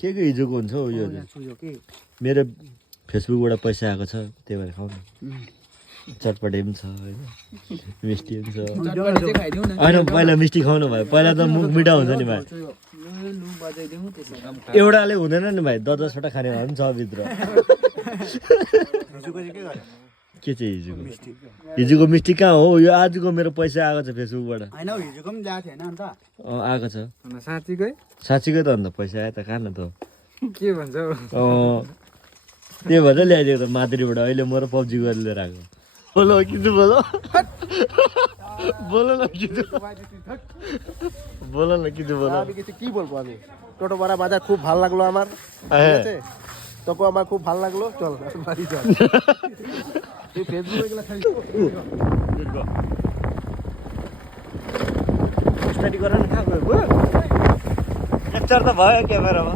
के हिजोको हुन्छ हौ यो मेरो फेसबुकबाट पैसा आएको छ त्यही भएर खाऊ न चटपटे पनि छ होइन मिस्टी पनि छ होइन पहिला मिस्टी खाउनु भाइ पहिला त मुख मिठा हुन्छ नि भाइ एउटाले हुँदैन नि भाइ 10-10वटा खाने भए पनि छ भित्र के चाहिँ हिजोको मिस्टी कहाँ हो यो आजको मेरो पैसा आएको छ फेसबुकबाट आएको छ साँच्चीकै त अन्त पैसा आयो त कहाँ न त के भन्छ त्यही भएर ल्याइदिएको त माधुरीबाट अहिले म र पब्जी गरेर लिएर आएको बोलो किजु बोलो बोलो न किजु बोलो न किजु बोलो কি বলবো আমি টোটো ভাড়া বাজার খুব ভালো লাগলো আমার তোকে আমার খুব ভালো লাগলো চল বাড়ি চল এই ফেসবুকে এগুলা খাই स्टडी गरेर कहाँ गयो क्याप्चर त भयो क्यामेरामा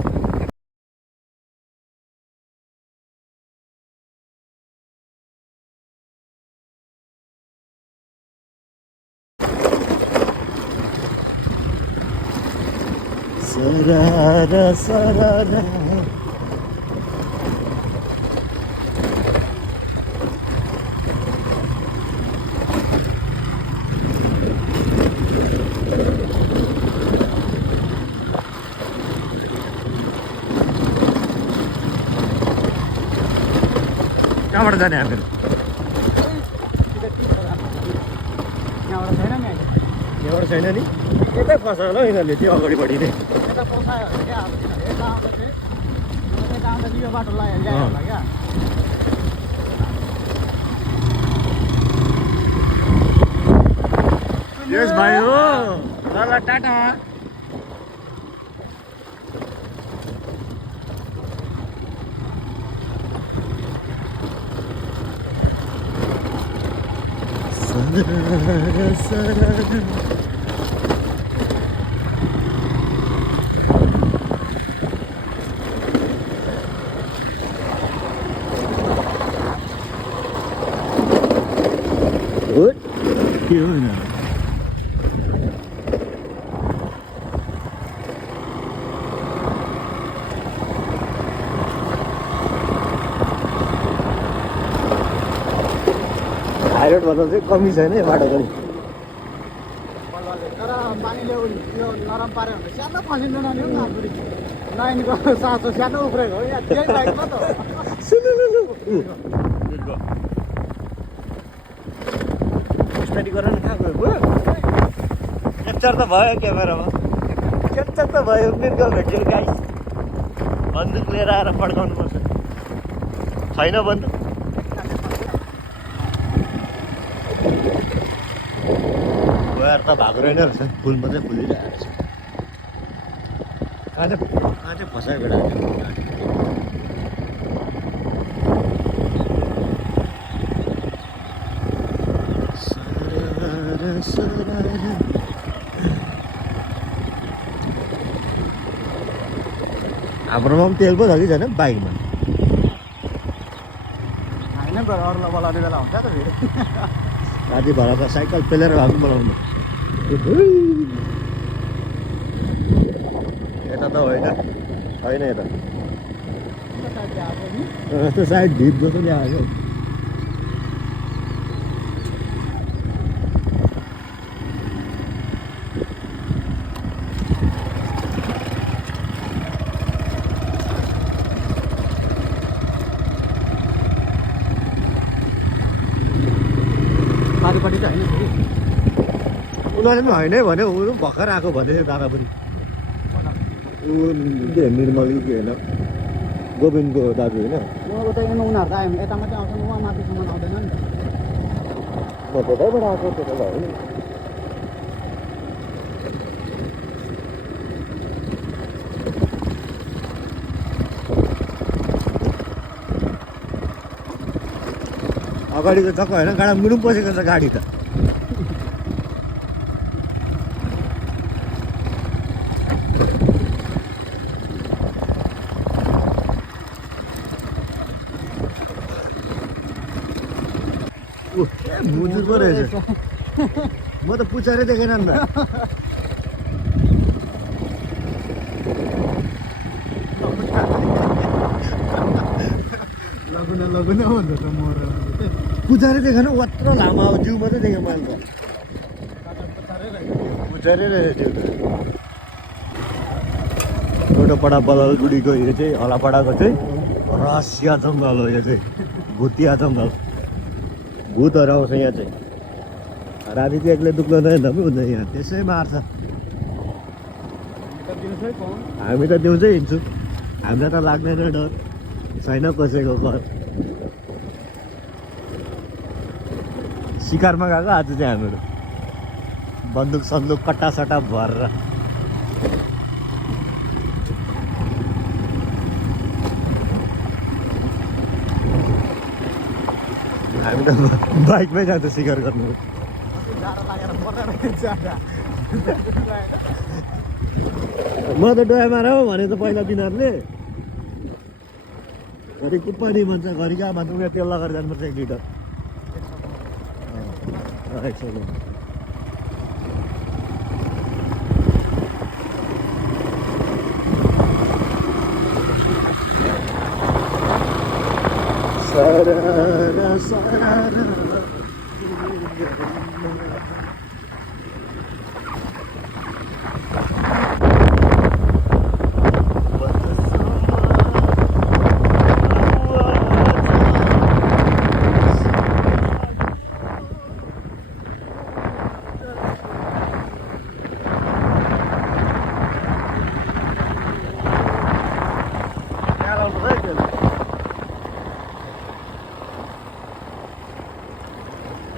सरारा सरारा कहाँबाट जाने हामीहरू यहाँबाट छैन नि यतै फसायो होला यिनीहरूले त्यो अगाडि बढी नै यस भाइ हो ल टाटा सरारा सरारा के हो न हाइरोड भन्दा चाहिँ कमी छैन यो बाटो पनि तर पानीले यो नरम पार्यो भने सानो फसिँदैन नि हौ लाइनको साँचो सानो उफ्रेको हो यहाँ त्यही बाइकमा त स्टडी गरेर कहाँ गयो क्याप्चर त भयो क्यामेरामा क्याप्चर त भयो मेरो भेट्यो गाई बन्दुक लिएर आएर फड्काउनु पर्छ छैन बन्दुक गएर त भएको रहेन रहेछ फुल मात्रै फुलिरहेको छ कहाँ चाहिँ फसाएको हाम्रोमा पनि तेल पो छ कि छैन बाइकमा होइन अरूलाई बोलाउने बेला हुन्छ त फेरि राति भएर त साइकल पेलेर भए पनि बोलाउनु यता त होइन छैन यता यस्तो साइड ढिप जस्तो ल्याएको पारिपट्टि त होइन फेरि उनीहरूले पनि होइन भन्यो ऊ भर्खर आएको भन्दै थियो दादा पनि ऊ के निर्मल के होइन गोविन्दको दाजु होइन उहाँको त उनीहरू त आयो भने यता मात्रै आउँछ उहाँ माथिसम्म आउँदैन नि त म त्यतैबाट आएको त्यता भयो नि अगाडिको चक्का होइन गाडा मुडुम पसेको छ गाडी त मुजुर पो रहेछ म त पुच्छारै देखेन नि त लग्न लग्न भन्छ त मर पुजारी देखेन वत्र लामो अब जिउ मात्रै देखेँ मैले त पुजारी रहेछ जिउ टोटोपाडा बललगुडीको यो चाहिँ हलापाडाको चाहिँ रहस्य जङ्गल हो यो चाहिँ भुतिया जङ्गल भूतहरू आउँछ यहाँ चाहिँ राति चाहिँ एक्लै दुख्न नहुँदा पनि हुन्छ यहाँ त्यसै मार्छ हामी त दिउँसै हिँड्छु हामीलाई त लाग्दैन डर छैन कसैको घर शिकारमा गएको आज चाहिँ हामीहरू बन्दुक सन्दुक कट्टा सट्टा भरेर हामी त बाइकमै जान्छ शिकार गर्नु म त डोयामारा हो भने त पहिला तिनीहरूले घरि कुप्पानी भन्छ घरि कहाँ भन्छ उनीहरू तेल लगाएर जानुपर्छ 1 लिटर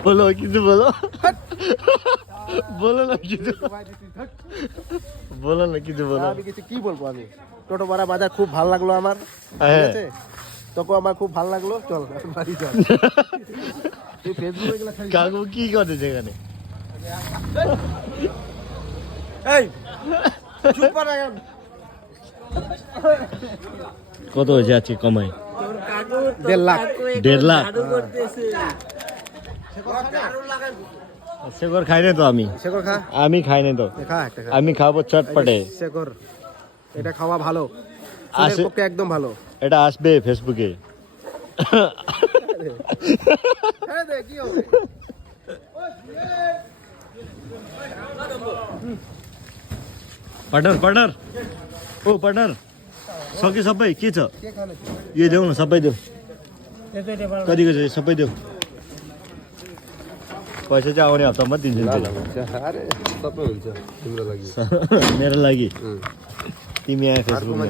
बोलो किसी बोलो बोलो ना किसी बोलो ना किसी बोलो আমি কিছু কি বলবো আমি টোটো ভাড়া বাজার খুব ভালো লাগলো আমার ঠিক আছে তোকে আমার খুব ভালো লাগলো চল এখন বাড়ি চল তুই ফেসবুকে গেলা খালি কাকু কি করে যেখানে এই চুপ কর এখন কত হয়েছে আজকে কমাই 1.5 লাখ 1.5 লাখ শেখর খাই না তো আমি শেখর খা আমি খাই না তো খা একটা খা আমি খাবো চটপটে শেখর এটা খাওয়া ভালো আসে পক্ষে একদম ভালো এটা আসবে ফেসবুকে হ্যাঁ দেখ কি হবে पार्टनर पार्टनर ओ पार्टनर सक्यो सबै के छ के खाने यो देऊ न सबै देऊ कतिको छ सबै देऊ पैसा चाहिँ आउने हप्तामा दिन्छु नि अरे सबै हुन्छ तिम्रो लागि मेरो लागि तिमी आयो फेसबुकमा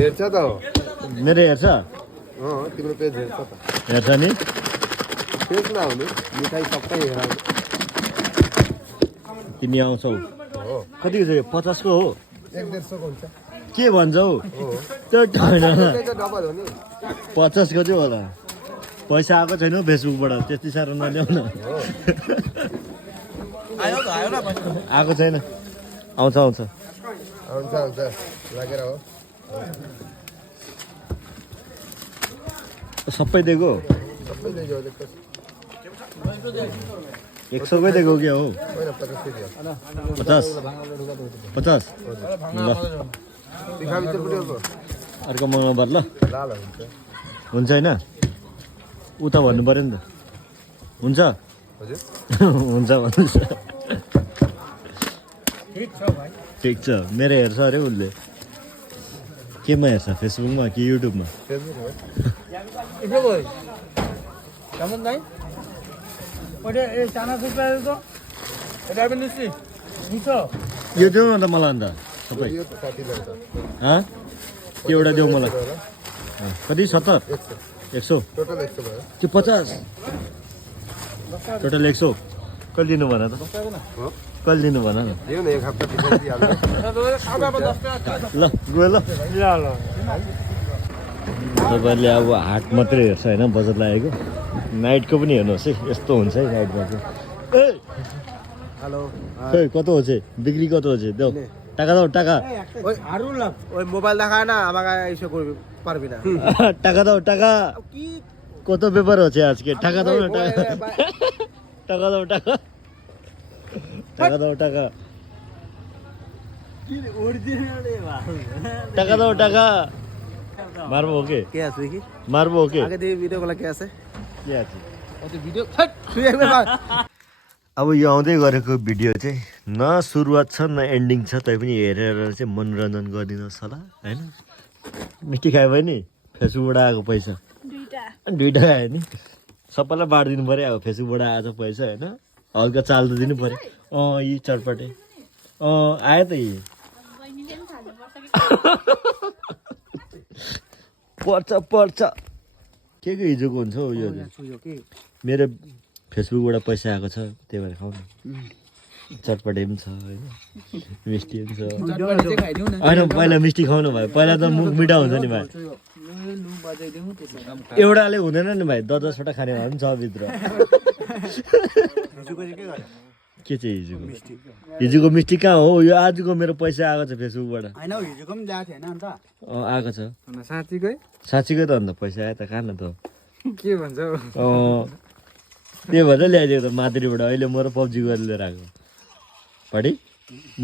हेर्छ त मेरो हेर्छ तिम्रो पेज हेर्छ त हेर्छ नि पेज नहुने मिठाई सबै हेराउ तिमी आउँछौ कतिको छ यो 50 को हो 1.5 हुन्छ के भन्छौ त्यो होइन डबल हो नि 50 को चाहिँ होला पैसा आएको छैन हौ फेसबुकबाट त्यति साह्रो नल्याउ न आएको छैन आउँछ आउँछ हुन्छ हुन्छ लागेर हो सबै दिएको सबै दियो 100 कै दिएको क्या हो 50 50 ल अर्को मङ्गलबार ल हुन्छ होइन उता भन्नु पऱ्यो नि त हुन्छ हुन्छ भन्नुहोस् ठिक छ मेरो हेर्छ अरे उसले केमा हेर्छ फेसबुकमा कि युट्युबमा यो देऊ न त मलाई अन्त सबै के एउटा देऊ मलाई कति 70 100 कि 50 टोटल 100 कहिले दिनु भन त कहिले दिनु भन न ल गयो ल तपाईँहरूले अब हाट मात्रै हेर्छ होइन बजार लागेको नाइटको पनि हेर्नुहोस् है यस्तो हुन्छ है नाइटमा चाहिँ हेलो ए कतो হচ্ছে বিক্রি কত হচ্ছে দাও টাকা দাও টাকা ওই আরুল ওই মোবাইল দেখায় না আমাকে এসে করবি পারবি না টাকা দাও টাকা কি কত পেপার হচ্ছে আজকে টাকা দাও না টাকা টাকা দাও টাকা টাকা দাও টাকা টাকা দাও টাকা মারবো ওকে কে আছে দেখি মারবো ওকে আগে দেখি ভিডিও কল কে আছে के আছে ও তো ভিডিও তুই একবার মার। अब यो आउँदै गरेको भिडियो चाहिँ न सुरुवात छ न एन्डिङ छ तैपनि हेरेर चाहिँ मनोरञ्जन गरिदिनुहोस् होला होइन मिस्टी खायो भने फेसबुकबाट आएको पैसा दुइटा खायो नि सबैलाई बाँडिदिनु पऱ्यो अब फेसबुकबाट आएको पैसा होइन हल्का चाल त दिनु पऱ्यो यी चटपटे आयो त यी पर्छ के हिजोको हुन्छ हौ यो मेरो फेसबुकबाट पैसा आएको छ त्यही भएर खाऊ न चटपटे पनि छ होइन मिस्टी पनि छ होइन पहिला मिस्टी खाउनु भयो पहिला त मुख मिठा हुन्छ नि भाइ एउटाले हुँदैन नि भाइ 10-10वटा खाने भए पनि छ भित्र के चाहिँ हिजोको मिस्टी कहाँ हो यो आजको मेरो पैसा आएको छ फेसबुकबाट होइन हौ हिजोको पनि ल्याएको थिएन अन्त आएको छ साँच्चीकै त अन्त पैसा आयो त कहाँ न त के भन्छ त्यही भएर ल्याइदिएको त माधुरीबाट अहिले म र पब्जी गरेर लिएर आएको पढी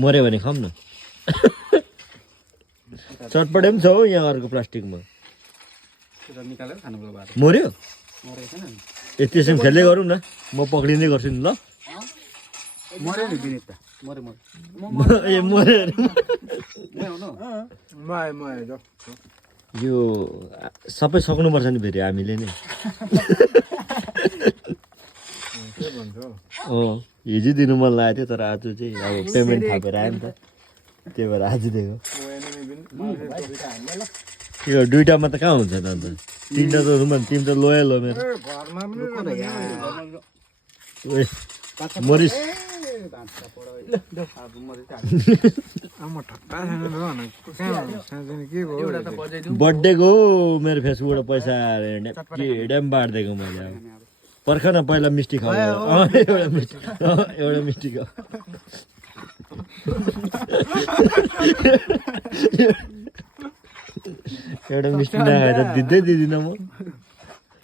मऱ्यो भने खाऊँ न चटपटे पनि छ हौ यहाँ अर्को प्लास्टिकमा मऱ्यो ए त्यसमा खेल्दै गरौँ न म पक्रिँदै गर्छु नि ल मर्यो नि विनित ए मऱ्यो यो सबै सक्नुपर्छ नि फेरि हामीले नै हिजो दिनु मन लागेको थियो तर आज चाहिँ अब पेमेन्ट थापेर आयो नि त त्यही भएर आज दिएको यो दुइटामा त कहाँ हुन्छ त अन्त तिनवटा त रुम तिमी त लोयल हो मेरो मरिस बर्थडेको मेरो फेसबुकबाट पैसा हेडा पनि बाँडिदिएको मैले अब पर्ख न पहिला मिस्टी खाऊ एउटा मिस्टी खाऊ एउटा मिस्टी नखाएर दिँदै दिँदिनँ म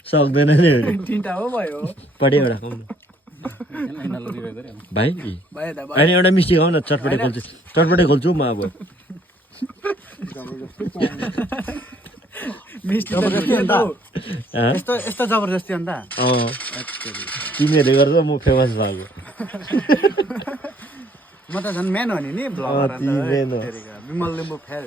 सक्दैन नि पढे एउटा खाऊ न भाइ होइन एउटा मिस्टी खाऊ न चटपटे खोल्छु म अब यस्तो जबरजस्ती अन्त तिमीहरूले गर्दा म फेमस भएको म त झन् मेन हो नि ब्लगर विमल लिम्बू फ्यान